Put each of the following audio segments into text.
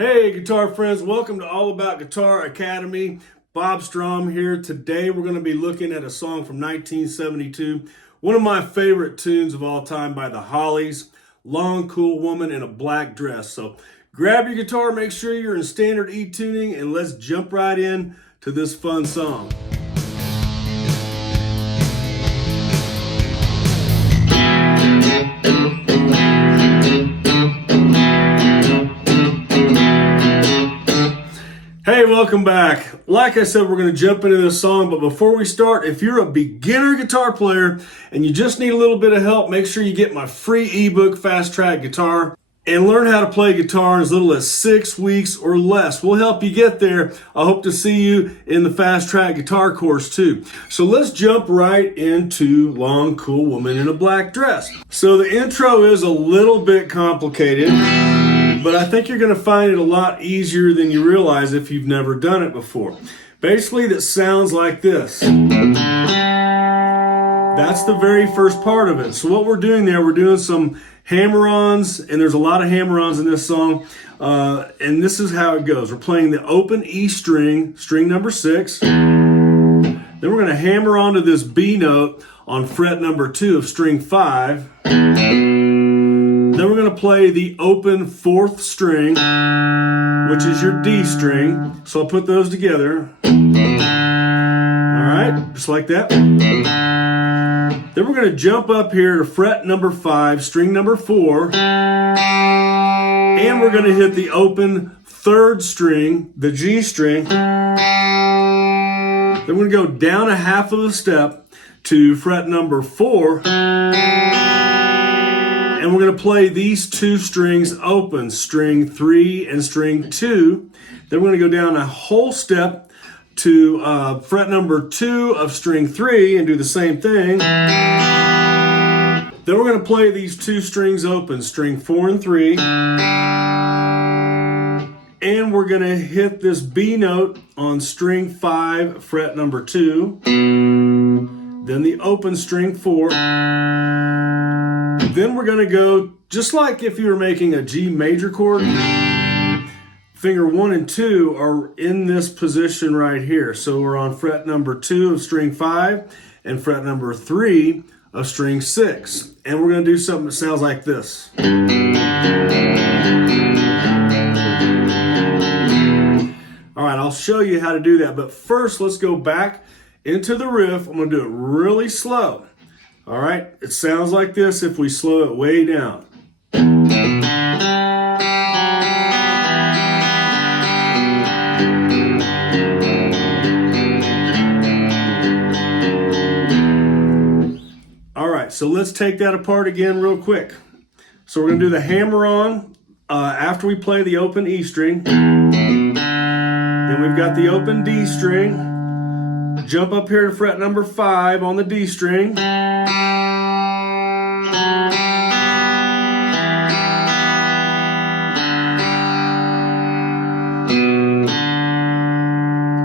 Hey guitar friends, welcome to All About Guitar Academy. Bob Strom here. Today we're going to be looking at a song from 1972, one of my favorite tunes of all time by the Hollies, Long Cool Woman in a Black Dress. So grab your guitar, make sure you're in standard E tuning, and let's jump right in to this fun song. Hey, welcome back. Like I said, we're going to jump into this song, but before we start, if you're a beginner guitar player and you just need a little bit of help, make sure you get my free ebook, Fast Track Guitar, and learn how to play guitar in as little as 6 weeks or less. We'll help you get there. I hope to see you in the Fast Track Guitar course too. So let's jump right into Long Cool Woman in a Black Dress. So the intro is a little bit complicated, but I think you're going to find it a lot easier than you realize if you've never done it before. Basically, that sounds like this. That's the very first part of it. So what we're doing there, we're doing some hammer-ons, and there's a lot of hammer-ons in this song. And this is how it goes. We're playing the open E string, string number 6. Then we're going to hammer onto this B note on fret number 2 of string 5. Then we're going to play the open 4th string, which is your D string. So I'll put those together. All right, just like that. Then we're going to jump up here to fret number 5, string number 4. And we're going to hit the open 3rd string, the G string. Then we're going to go down a half of a step to fret number 4. And we're going to play these 2 strings open, string 3 and string 2. Then we're going to go down a whole step to fret number 2 of string 3 and do the same thing. Then we're going to play these 2 strings open, string 4 and 3. And we're going to hit this B note on string 5, fret number 2. Then the open string 4. Then we're going to go, just like if you were making a G major chord, finger 1 and 2 are in this position right here. So we're on fret number 2 of string 5 and fret number 3 of string 6. And we're going to do something that sounds like this. All right, I'll show you how to do that. But first, let's go back into the riff. I'm going to do it really slow. All right, it sounds like this if we slow it way down. All right, so let's take that apart again real quick. So we're going to do the hammer-on after we play the open E string. Then we've got the open D string. Jump up here to fret number 5 on the D string.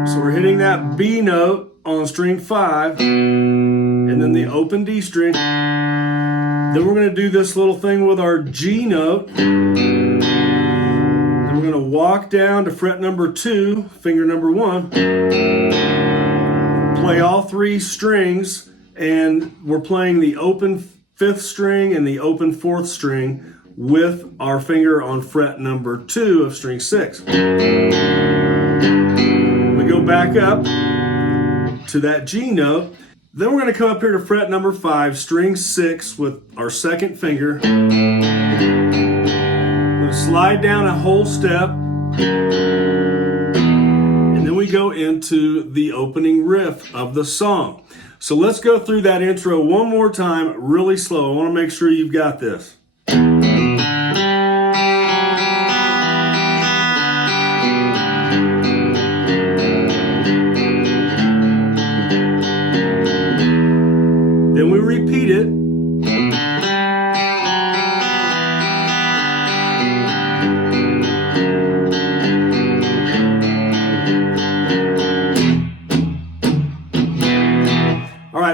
So we're hitting that B note on string 5 and then the open D string. Then we're going to do this little thing with our G note. Then we're going to walk down to fret number 2, finger number 1. Play all 3 strings, and we're playing the open 5th string and the open 4th string with our finger on fret number 2 of string 6. We go back up to that G note. Then we're going to come up here to fret number 5, string 6 with our 2nd finger. We're going to slide down a whole step. We go into the opening riff of the song. So let's go through that intro one more time really slow. I want to make sure you've got this. Then we repeat it.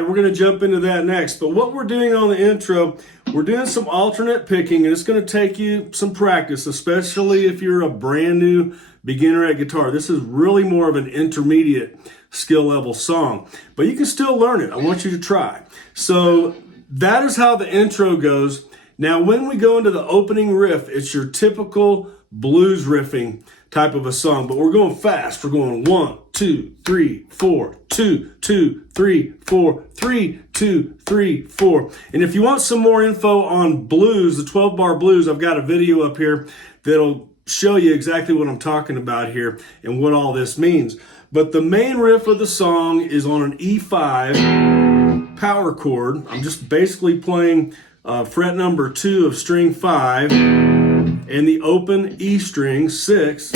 We're going to jump into that next. But what we're doing on the intro, We're doing some alternate picking, and it's going to take you some practice, especially if you're a brand new beginner at guitar. This is really more of an intermediate skill level song, but you can still learn it. I want you to try. So that is how the intro goes. Now, when we go into the opening riff, it's your typical blues riffing type of a song, but we're going fast. We're going 1, 2, 3, 4, 2, 2, 3, 4, 3, 2, 3, 4. And if you want some more info on blues, the 12-bar blues, I've got a video up here that'll show you exactly what I'm talking about here and what all this means. But the main riff of the song is on an E5 power chord. I'm just basically playing fret number 2 of string 5 and the open E string 6.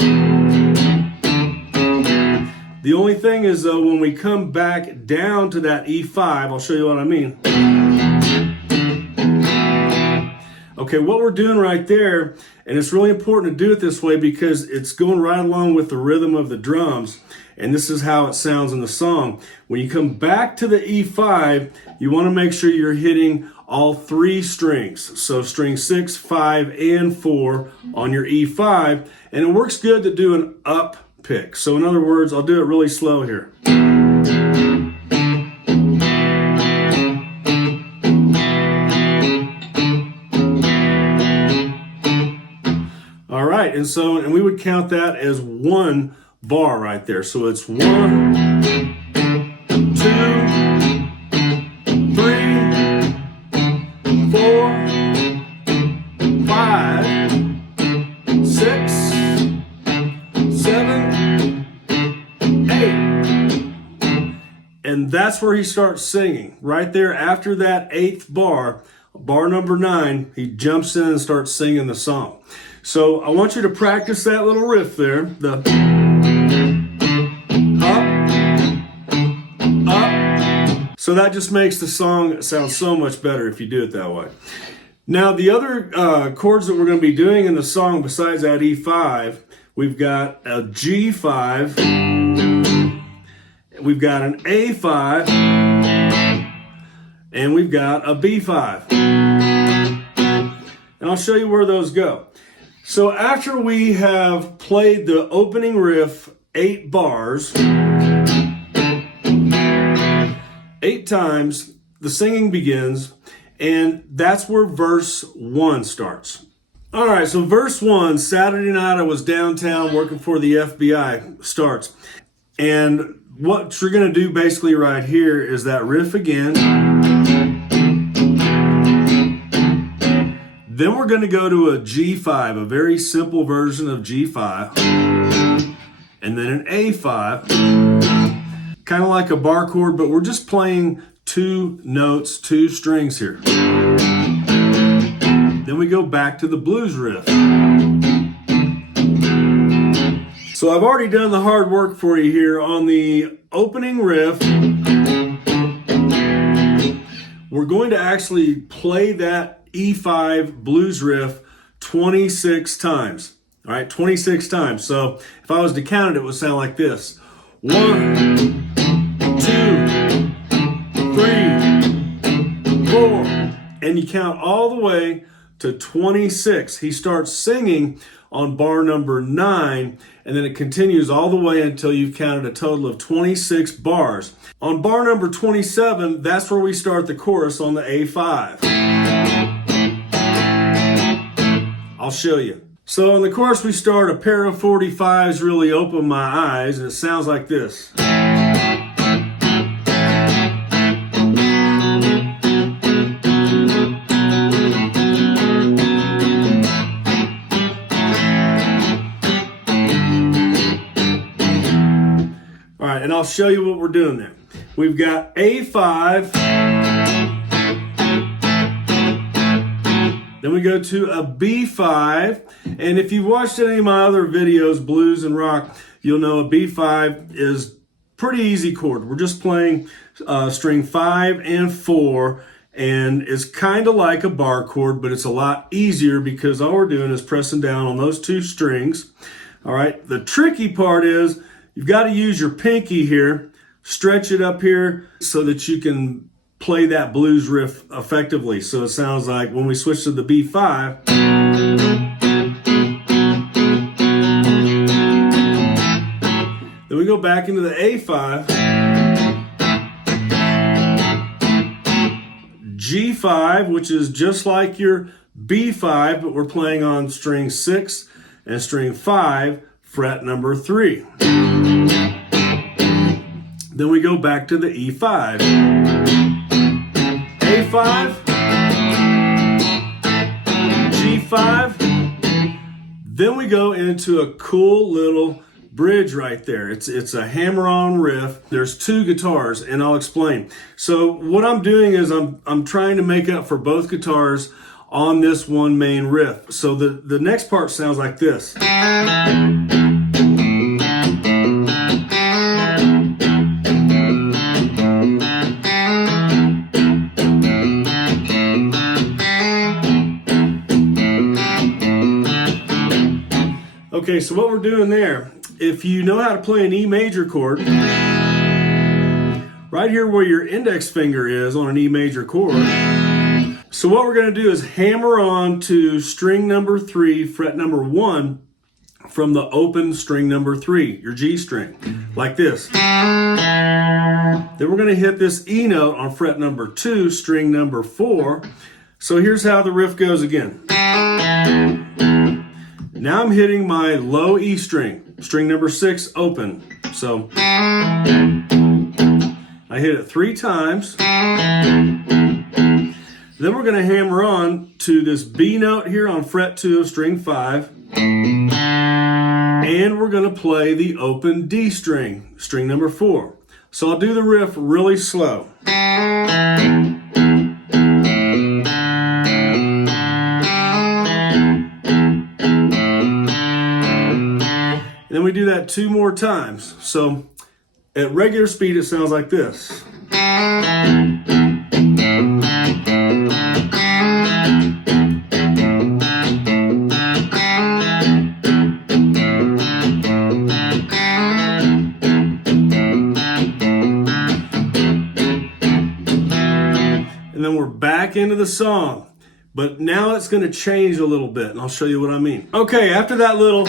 The only thing is though, when we come back down to that E5, I'll show you what I mean. Okay, what we're doing right there, and it's really important to do it this way because it's going right along with the rhythm of the drums, and this is how it sounds in the song. When you come back to the E5, you want to make sure you're hitting all 3 strings. So string 6, 5, and 4 on your E5, and it works good to do an up pick. So in other words, I'll do it really slow here. All right, and we would count that as 1 bar right there. So it's 1, 2, 3, 4, 5, 6, 7, 8. And that's where he starts singing. Right there after that 8th bar, bar number 9, he jumps in and starts singing the song. So I want you to practice that little riff there. The up. So that just makes the song sound so much better if you do it that way. Now the other chords that we're going to be doing in the song besides that E5, we've got a G5, we've got an A5, and we've got a B5. And I'll show you where those go. So after we have played the opening riff 8 bars, 8 times, the singing begins, and that's where verse 1 starts. All right, so verse 1, Saturday night I was downtown working for the FBI, starts. And what you're going to do basically right here is that riff again. Then we're going to go to a G5, a very simple version of G5, and then an A5, kind of like a bar chord, but we're just playing 2 notes, 2 strings here. Then we go back to the blues riff. So I've already done the hard work for you here on the opening riff. We're going to actually play that E5 blues riff 26 times. All right, 26 times. So if I was to count it, it would sound like this. 1, 2, 3, 4. And you count all the way to 26. He starts singing on bar number 9, and then it continues all the way until you've counted a total of 26 bars. On bar number 27, that's where we start the chorus on the A5. I'll show you. So in the chorus we start, a pair of 45s really open my eyes, and it sounds like this. All right, and I'll show you what we're doing there. We've got A5, then we go to a B5, and if you've watched any of my other videos, blues and rock, you'll know a B5 is pretty easy chord. We're just playing string 5 and 4, and it's kind of like a bar chord, but it's a lot easier because all we're doing is pressing down on those 2 strings. All right, the tricky part is you've got to use your pinky here, stretch it up here so that you can play that blues riff effectively. So it sounds like when we switch to the B5, then we go back into the A5, G5, which is just like your B5, but we're playing on string 6 and string 5, fret number 3. Then we go back to the E5, A5, G5. Then we go into a cool little bridge right there. It's a hammer-on riff. There's 2 guitars, and I'll explain. So what I'm doing is I'm trying to make up for both guitars on this one main riff. So the next part sounds like this. Okay, so what we're doing there, if you know how to play an E major chord, right here where your index finger is on an E major chord, so what we're going to do is hammer on to string number 3, fret number 1, from the open string number 3, your G string, like this. Then we're going to hit this E note on fret number 2, string number 4. So here's how the riff goes again. Now I'm hitting my low E string, string number 6 open. So I hit it 3 times. Then we're going to hammer on to this B note here on fret 2 of string 5. And we're going to play the open D string, string number 4. So I'll do the riff really slow. And then we do that 2 more times. So at regular speed, it sounds like this. And then we're back into the song. But now it's going to change a little bit, and I'll show you what I mean. Okay, after that little...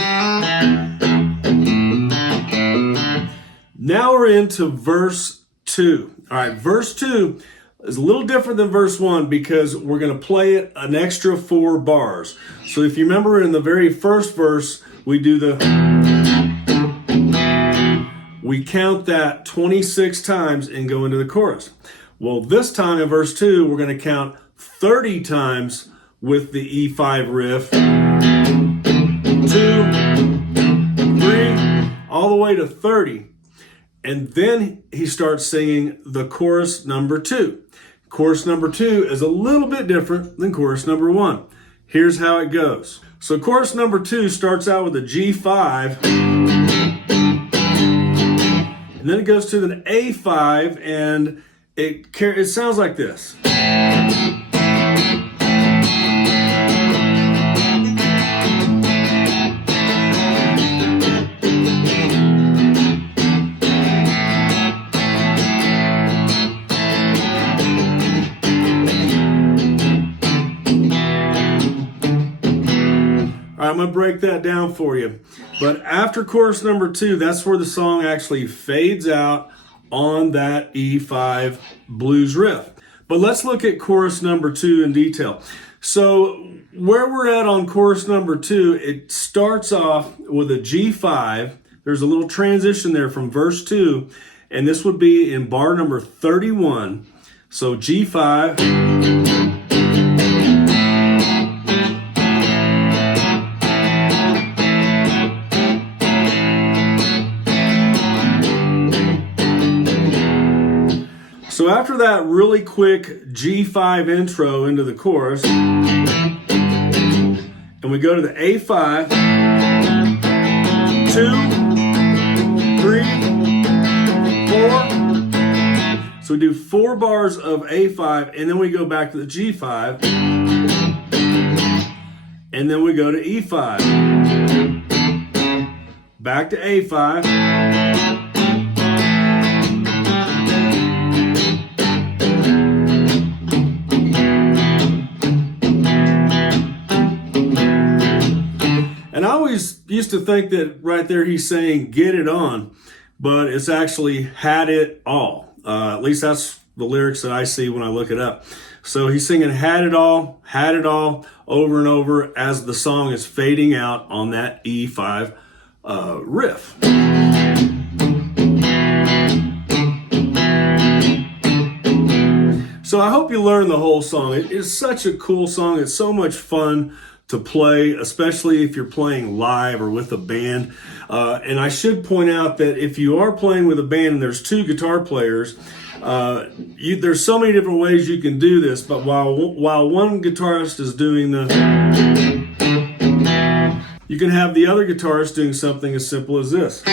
Now we're into verse 2. All right, verse 2 is a little different than verse 1 because we're going to play it an extra 4 bars. So if you remember in the very first verse, we do we count that 26 times and go into the chorus. Well, this time in verse 2, we're going to count 30 times with the E5 riff. 2, 3, all the way to 30. And then he starts singing the chorus number 2. Chorus number 2 is a little bit different than chorus number 1. Here's how it goes. So chorus number 2 starts out with a G5. And then it goes to an A5, and it sounds like this. I'm going to break that down for you. But after chorus number 2, that's where the song actually fades out on that E5 blues riff. But let's look at chorus number 2 in detail. So where we're at on chorus number 2, it starts off with a G5. There's a little transition there from verse 2, and this would be in bar number 31. So G5. So after that really quick G5 intro into the chorus, and we go to the A5, 2, 3, 4. So we do 4 bars of A5, and then we go back to the G5, and then we go to E5, back to A5, always used to think that right there he's saying get it on, but it's actually had it all. At least that's the lyrics that I see when I look it up. So he's singing had it all over and over as the song is fading out on that E5 riff. So I hope you learned the whole song. It is such a cool song. It's so much fun to play, especially if you're playing live or with a band. And I should point out that if you are playing with a band and there's two guitar players, there's so many different ways you can do this, but while one guitarist is doing you can have the other guitarist doing something as simple as this.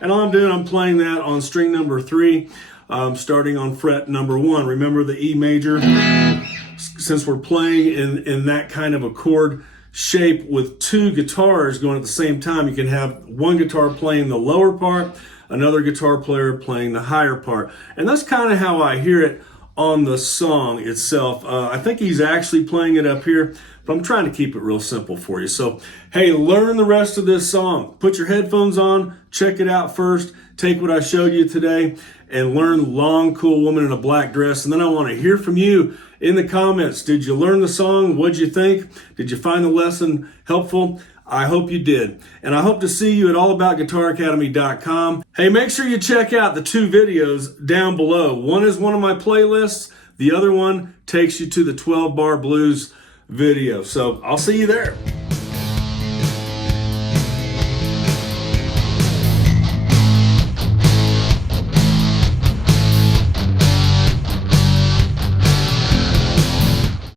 And all I'm doing, I'm playing that on string number 3, starting on fret number 1. Remember the E major? Since we're playing in that kind of a chord shape with two guitars going at the same time, you can have one guitar playing the lower part, another guitar player playing the higher part. And that's kind of how I hear it on the song itself. I think he's actually playing it up here, but I'm trying to keep it real simple for you. So, hey, learn the rest of this song. Put your headphones on, check it out first, take what I showed you today, and learn Long Cool Woman in a Black Dress. And then I want to hear from you in the comments. Did you learn the song? What'd you think? Did you find the lesson helpful? I hope you did. And I hope to see you at allaboutguitaracademy.com. Hey, make sure you check out the 2 videos down below. One is one of my playlists. The other one takes you to the 12 Bar Blues video. So I'll see you there.